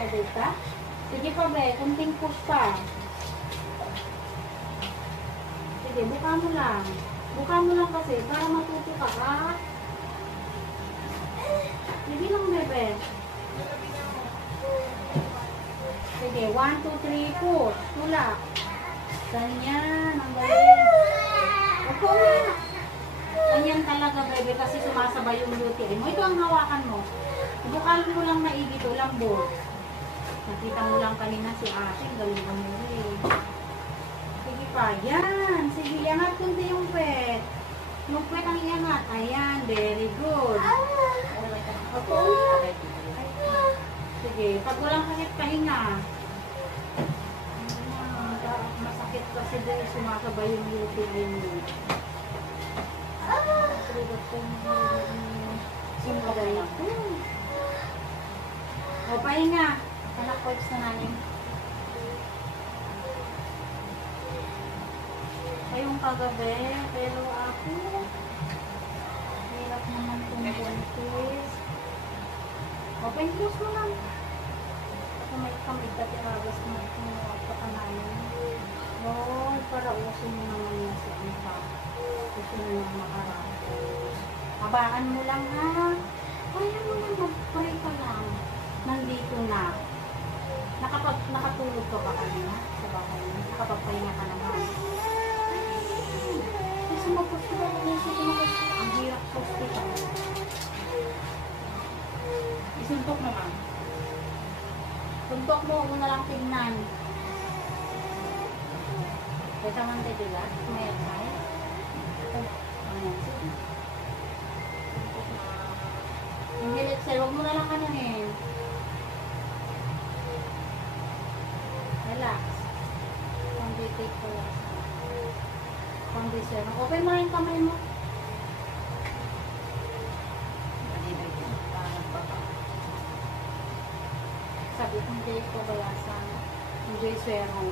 Sabi ka? Sige pa, be. Kunting push pa. Sige, buka mo lang. Buka mo lang kasi para matuto ka, ha? Sige lang, bebe. Sige, 1, 2, 3, push. Tulak. Ganyan. Ang galing. Opo nga. Ganyan talaga, bebe, kasi sumasabay yung UTI mo. Ito ang hawakan mo. Bukal mo lang maigi to, lambot. Nakita mo lang kanina si ate, galing mo rin. Sige pa, yan. Sige, iangat kunti yung pet. Yung pet ang iangat. Ayan, very good. Opo. Sige, pag walang sakit, pahinga. Masakit kasi dahil sumasabay yung UTI mo. Sumasabay ako. O, pahinga. Anak coach na namin. Kayong kagabi, pero ako, hirap naman kung buntis. Open close mo lang. Ako may kamig at irabas mo kung pagkakanayin. O, para uso mo naman niya sa iba. Gusto mo lang makarapos. Habaan mo lang, ha? Kaya mo lang mag-pray ka lang. Nandito na. Nakatulog ka ba kanina sa bahay mo? Nakapagpahinga ka naman. Kasi ang hirap sa hospital. Isuntok naman. Suntok mo, huwag mo na lang tignan. Kaya man tayo dila, may atay. Ayan, sige. Inhale sir, huwag mo na lang kanuhin. Relax. Pang-detake ko lang. Pang-desir. Open mo yung kamay mo. Sabi kong date ko bayasan. Enjoy swero.